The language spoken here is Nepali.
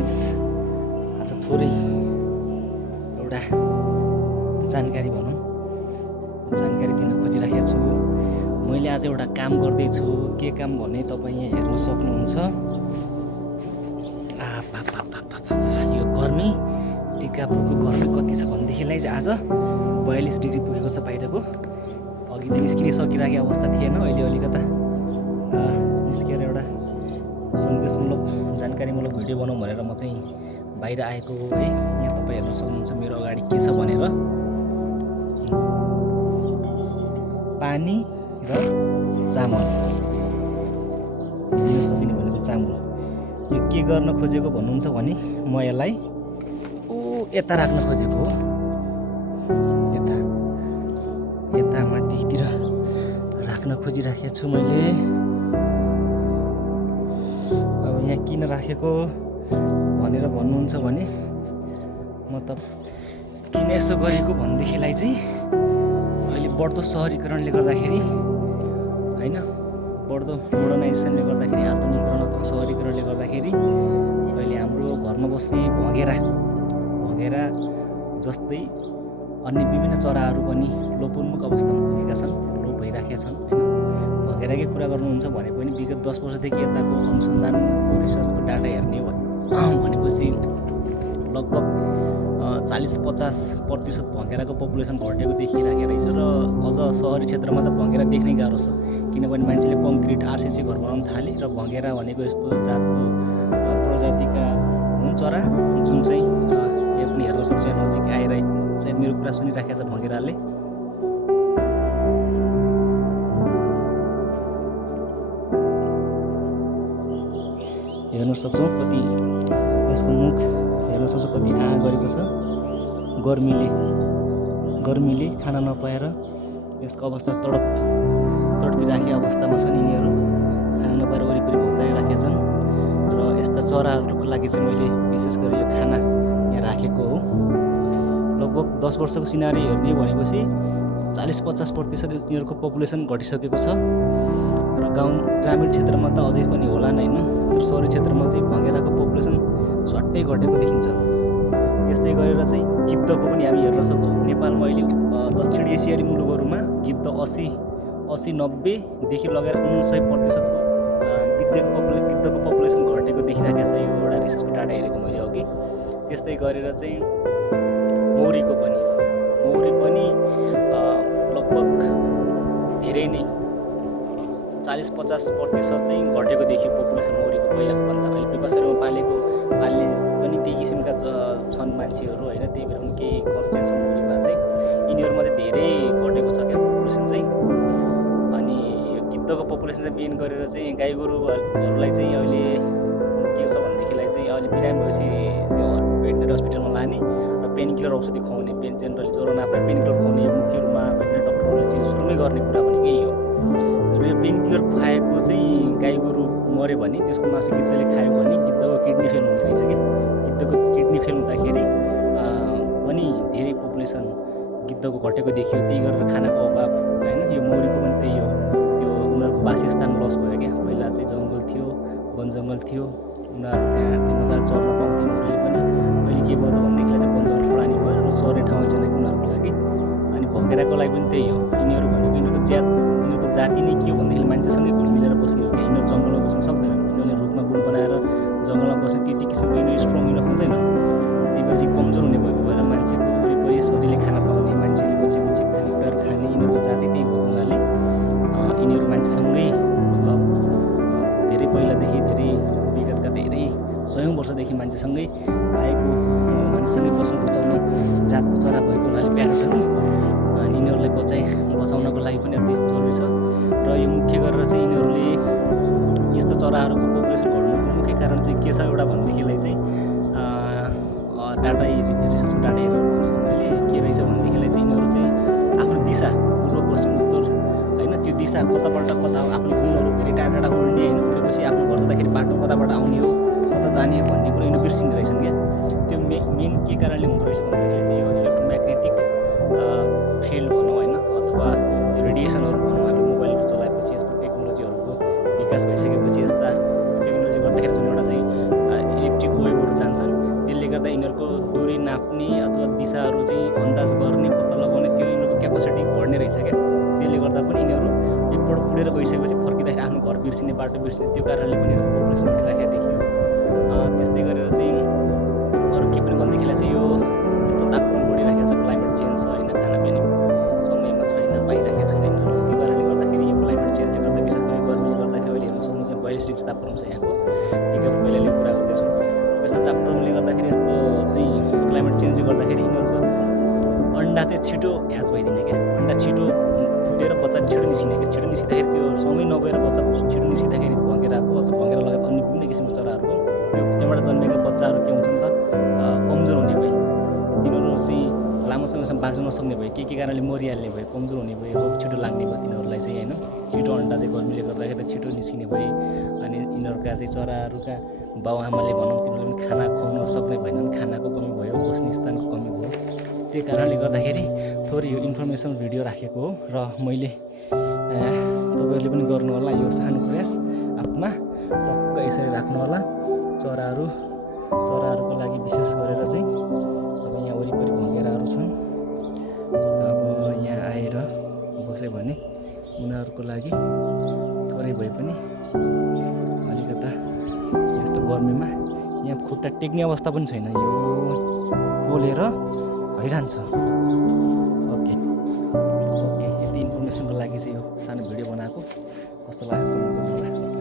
गाइस आज थोरै एउटा जानकारी जानकारी दिन खोजिराखेको छु। मैले आज एउटा काम गर्दैछु। के काम भने तपाईँ यहाँ हेर्न सक्नुहुन्छ। यो गर्मी टिकापुरको गर्मी कति छ भनेदेखिलाई चाहिँ आज 42 डिग्री पुगेको छ बाहिरको। अघि त निस्किन सकिरहेको अवस्था थिएन। अहिले अलिकता निस्केर एउटा सन्देशमूलक जानकारीमूलक भिडियो बनाउँ भनेर म चाहिँ बाहिर आएको हो है। यहाँ तपाईँ हेर्न सक्नुहुन्छ मेरो अगाडि के छ भनेर पानी र चामल दिन सकिने भनेको चामल। यो के गर्न खोजेको भन्नुहुन्छ भने म यसलाई यता राख्न खोजेको हो। यता माथितिर राख्न खोजिराखेको छु मैले। अब यहाँ किन राखेको भनेर भन्नुहुन्छ भने म त किन यसो गरेको भनेदेखिलाई चाहिँ अहिले बढ्दो सहरीकरणले गर्दाखेरि होइन, बढ्दो मोडर्नाइजेसनले गर्दाखेरि, आधुनिकीकरण अथवा सहरीकरणले गर्दाखेरि अहिले हाम्रो घरमा बस्ने भँगेरा जस्तै अन्य विभिन्न चराहरू पनि लोपोन्मुख अवस्थामा पुगेका छन्, लोप भइराखेका छन् होइन। भँगेराकै कुरा गर्नुहुन्छ भने पनि विगत 10 वर्षदेखि यताको अनुसन्धानको रिसर्चको डाटा हेर्ने हो भनेपछि लगभग 40-50% भँगेराको पपुलेसन घटेको देखिराखेको रहेछ। र अझ सहरी क्षेत्रमा त भँगेरा देख्नै गाह्रो छ, किनभने मान्छेले कङ्क्रिट आरसिसी घर बनाउन थाले र भँगेरा भनेको यस्तो जातको प्रजातिका हुन् चरा जुन चाहिँ यहाँ पनि हेर्न सक्छ। यहाँ नजिक आएर सायद मेरो कुरा सुनिराखेको छ भँगेराले। हेर्न सक्छौँ कति यसको मुख हेर्न सक्छौँ कति गरेको छ। गर्मीले खाना नपाएर यसको अवस्था तडपिराखेको अवस्थामा छन्। यिनीहरू खाना नपाएर वरिपरि भौतारिराखेका छन् र यस्ता चराहरूको लागि चाहिँ मैले विशेष गरी यो खाना यहाँ राखेको हो। लगभग 10 वर्षको सिनारी हेर्ने भनेपछि 40-50% यिनीहरूको पपुलेसन घटिसकेको छ। र ग्रामीण क्षेत्रमा त अझै पनि होला नै होइन, तर सहरी क्षेत्रमा चाहिँ भँगेराको पपुलेसन स्वाट्टै घटेको देखिन्छ। यस्तै गरेर चाहिँ गिद्धको पनि हामी हेर्न सक्छौँ। नेपालमा अहिले दक्षिण एसियाली मुलुकहरूमा गिद्ध 80-90देखि लगेर 99% गिद्धको पपुलेसन घटेको देखिरहेको छ। यो एउटा रिसर्चको डाटा हेरेको मैले अघि। त्यस्तै गरेर चाहिँ मौरी पनि लगभग धेरै नै 40-50% चाहिँ घटेको देखियो पपुलेसन मौरीको पहिलाको भन्दा। अहिले विकासहरूमा पाल्ने पनि त्यही किसिमका छन् मान्छेहरू होइन, त्यही भएर पनि केही कन्सटेन्ट छ मौरीमा चाहिँ। यिनीहरूमा चाहिँ धेरै घटेको छ क्या पपुलेसन चाहिँ। अनि यो गिद्धको पपुलेसन चाहिँ मेन गरेर चाहिँ गाई गोरुहरूलाई चाहिँ अहिले के छ भनेदेखिलाई चाहिँ अहिले बिरामी भएपछि भेटनेरी हस्पिटलमा लाने र पेन किलर औषधि खुवाउने, जेनरली ज्वरो नाप्ने पेन किलर खुवाउने मुख्य रूपमा भेटनेरी डक्टरहरूले चाहिँ सुरुमै गर्ने कुरा भनेको यही हो। र यो पेन किलर खुवाएको चाहिँ गाई गोरु मऱ्यो भने त्यसको मासु गिद्धले खायो भने गिद्धको किडनी फेल हुने रहेछ क्या। गिद्धको किडनी फेल हुँदाखेरि पनि धेरै पपुलेसन गिद्धको घटेको देखियो। त्यही गरेर खानाको अभाव होइन। यो मौरीको पनि त्यही हो, त्यो उनीहरूको वासस्थान लस भयो क्या। पहिला चाहिँ जङ्गल थियो, वन जङ्गल थियो, उनीहरू त्यहाँ चाहिँ मजाले चर्न पाउँथे मौरीले पनि। अहिले के भयो त भनेदेखिलाई चाहिँ वन जङ्गल फुडानी भयो र चर्ने ठाउँ छैन उनीहरूको लागि। अनि भँगेराको लागि पनि त्यही हो। यिनीहरू भनेको यिनीहरूको जाति नै के हो भनेदेखि मान्छेसँगै घुलमिलेर बस्ने हो क्या। यिनीहरू जङ्गलमा बस्न सक्दैन, यिनीहरूले रुखमा गुड बनाएर जङ्गलमा बस्ने त्यति किसिमको यिनीहरू स्ट्रङ इनफ हुँदैन। त्यही भएर चाहिँ कमजोर हुने भएको भएर मान्छेको वरिपरि सजिलै खाना पाउने, मान्छेले पछि खाने कुराहरू खाने, यिनीहरूको जाति त्यही भएको हुनाले यिनीहरू मान्छेसँगै धेरै पहिलादेखि विगतका धेरै 100औं वर्षदेखि मान्छेसँगै मान्छेसँगै बस्न रुचाउने जातको चरा भएको हुनाले प्यारोटहरू अनि यिनीहरूलाई बचाउनको लागि पनि अति जरुरी छ। र यो मुख्य गरेर चाहिँ यिनीहरूले यस्तो चराहरूको पपुलेसन घट्नुको मुख्य कारण चाहिँ के छ एउटा भनेदेखिलाई चाहिँ रिसर्चको डाटा हेरेर मैले के रहेछ भनेदेखिलाई चाहिँ यिनीहरू चाहिँ आफ्नो दिशा पूर्व पश्चिम उत्तर होइन, त्यो दिशा कताबाट कता आफ्नो गुणहरू धेरै टाढा उड्ने होइन, उडेपछि आफ्नो घर जाँदाखेरि बाटो कताबाट आउने हो, कता जाने हो भन्ने कुरा यिनीहरू बिर्सिने रहेछन् क्या। त्यो मेन के कारणले हुँदो रहेछ भन्दाखेरि चाहिँ यो इलेक्ट्रोम्याग्नेटिक फिल्ड भनौँ होइन, अथवा रेडिएसनहरू भनौँ। हामीले मोबाइलहरू चलाएपछि यस्तो टेक्नोलोजीहरूको विकास भइसकेपछि यस्ता टेक्नोलोजी गर्दाखेरि जुन एउटा चाहिँ इलेक्ट्रिक वेभहरू जान्छ गर्दा यिनीहरूको दूरी नाप्ने अथवा दिशाहरू चाहिँ अन्दाज गर्ने पत्ता लगाउने त्यो यिनीहरूको क्यापासिटी घट्ने रहेछ क्या। त्यसले गर्दा पनि यिनीहरू एकपल्ट उडेर गइसकेपछि फर्किँदाखेरि आफ्नो घर बिर्सिने बाटो बिर्सिने त्यो कारणले पनि पपुलेसन बढिराखेको देखियो। त्यस्तै गरेर चाहिँ अरू के पनि भनेदेखिलाई चाहिँ यो यस्तो तापक्रम बढिराखेको छ, क्लाइमेट चेन्ज छ होइन, खानापिना समयमा छैन, पाइराखेको छैन यिनीहरू। त्यो कारणले गर्दाखेरि यो क्लाइमेट चेन्जले गर्दा विशेष गरी गर्मीले गर्दाखेरि अहिले हेर्नु सक्नुहुन्छ 42 डिग्री तापक्रम छ यहाँको। ठिकै पहिलाले कुरा गर्दैछु। यस्तो तापक्रमले गर्दाखेरि यस्तो चाहिँ क्लाइमेट चेन्जले गर्दाखेरि यिनीहरूको अन्डा चाहिँ छिटो ह्याच भइदिने क्या। अन्डा छिटो फुटेर बच्चा छिटो निस्किने क्या। छिटो निस्किँदाखेरि त्यो समय नभएर बच्चा छिटो निस्किँदाखेरि भँगेराको अथवा भँगेरा लगायत अन्य विभिन्न किसिमको चराहरूको त्यो त्यहाँबाट जन्मेका बच्चाहरू के हुन्छ नि त कमजोर हुने भए, तिनीहरू चाहिँ लामो समयसम्म बाँच्न नसक्ने भयो, के कारणले मरिहाल्ने भयो, कमजोर हुने भयो, रोग छिटो लाग्ने भयो तिनीहरूलाई चाहिँ होइन। छिटो अन्डा चाहिँ गर्मीले गर्दाखेरि छिटो निस्किने भए। अनि यिनीहरूका चाहिँ चराहरूका बाउआमाले भनौँ तिनीहरूले पनि खाना खुवाउन सक्ने भएनन्, खानाको कमी भयो, बस्ने स्थानको कमी भयो। त्यही कारणले गर्दाखेरि थोरै यो इन्फर्मेसन भिडियो राखेको हो र मैले तपाईँहरूले पनि गर्नु होला यो सानो प्रयास आफूमा टक्क यसरी राख्नु होला। चराहरूको लागि विशेष गरेर चाहिँ अब यहाँ वरिपरि भँगेराहरू छन्, अब यहाँ आएर बस्यो भने उनीहरूको लागि थोरै भए पनि अलिकता यस्तो गर्मीमा यहाँ खुट्टा टेक्ने अवस्था पनि छैन, यो पोलेर हैरान छ। ओके यति इन्फर्मेसनको लागि चाहिँ यो सानो भिडियो बनाएको, कस्तो लाग्यो कमेन्ट गर्नु होला।